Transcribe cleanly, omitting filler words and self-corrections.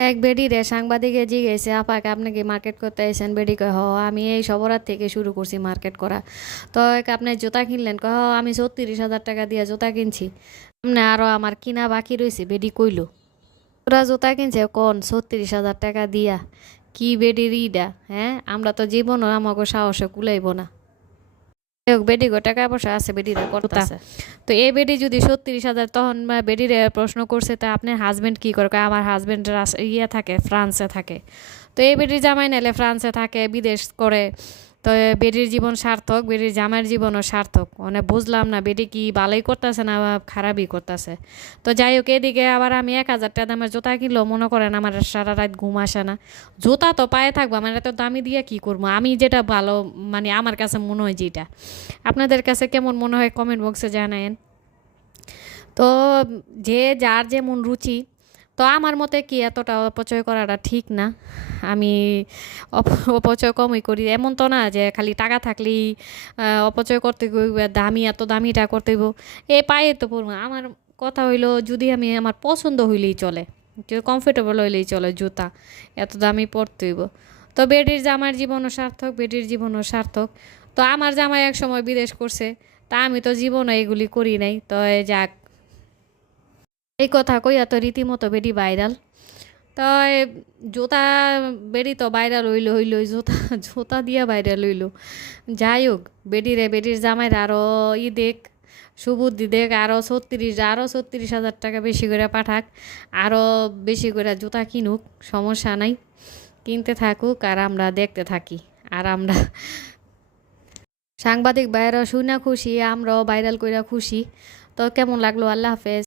এক বেডি রে সাংবাদিকে জিজ্ঞেসে আপাকে আপনি কি মার্কেট করতে আইছেন? বেডি কয় হ, আমি এই সবরাত থেকে শুরু করছি মার্কেট করা। তো এক আপনি জুতা কিনলেন? কয় হ, আমি ৩৬,০০০ টাকা দিয়ে জুতা কিনছি। আপনি আরো আমার কিনা বাকি রয়েছে, বেডি কইলো। ওরা জুতা কিনছে কোন ৩৬,০০০ টাকা দিয়া? কি বেডির ইডা? হ্যাঁ, আমরা তো জীবনও আমাকে সাহসে কুলাইব না। যাই হোক, বেডি গো টাকা পয়সা আছে, বেডিরে করতেছে। তো এই বেডি যদি ৩৬,০০০, তখন বেডিরে প্রশ্ন করছে তা আপনার হাজবেন্ড কি করে? কয়, আমার হাজবেন্ড ইয়ে থাকে, ফ্রান্সে থাকে। তো এই বেডির জামাই নাইলে ফ্রান্সে থাকে, বিদেশ করে। তো বেডির জীবন সার্থক, বেডির জামাইয়ের জীবনও সার্থক। মানে বুঝলাম না বেডি কি ভালোই করতেছে না বা খারাপই করতেছে। তো যাই হোক, এদিকে আবার আমি ১,০০০ টাকা দামের জুতা কিনলেও মনে করেন আমার সারা রাত ঘুম আসে না। জুতা তো পায়ে থাকবো, আমার এত দামি দিয়ে কি করবো? আমি যেটা ভালো, মানে আমার কাছে মনে হয় যেটা, আপনাদের কাছে কেমন মনে হয় কমেন্ট বক্সে জানায়েন। তো যে যার যেমন রুচি, তো আমার মতে কি এতটা অপচয় করাটা ঠিক না। আমি অপচয় কমই করি, এমন তো না যে খালি টাকা থাকলেই অপচয় করতে হইব, দামি এত দামিটা করতে হইব। এ পায়ে তো পড়বো আমার। কথা হইলো যদি আমি আমার পছন্দ হইলেই চলে, যে কমফোর্টেবল হইলেই চলে জুতা, এত দামি পরতে হইব। তো বেডির জামার জীবনও সার্থক, বেডির জীবনও সার্থক। তো আমার জামাই এক সময় বিদেশ করছে, তা আমি তো জীবনে এগুলি করি নাই। তো যাক, এই কথা কইয়া তো রীতিমতো বেডি ভাইরাল। তো জুতা, বেডি তো ভাইরাল হইল হইল, জুতা জুতা দিয়া ভাইরাল হইল। যাই হোক, বেডির জামাইরা আরও দেখ, সুবুদ্ধি দেখ, আরও ৩৬,০০০ টাকা বেশি করে পাঠাক, আরও বেশি করে জুতা কিনুক, সমস্যা নাই। কিনতে থাকুক আর আমরা দেখতে থাকি। আর আমরা সাংবাদিক ভাইয়েরা শুনে খুশি, আমরাও ভাইরাল কইরা খুশি। তো কেমন লাগলো? আল্লাহ হাফেজ।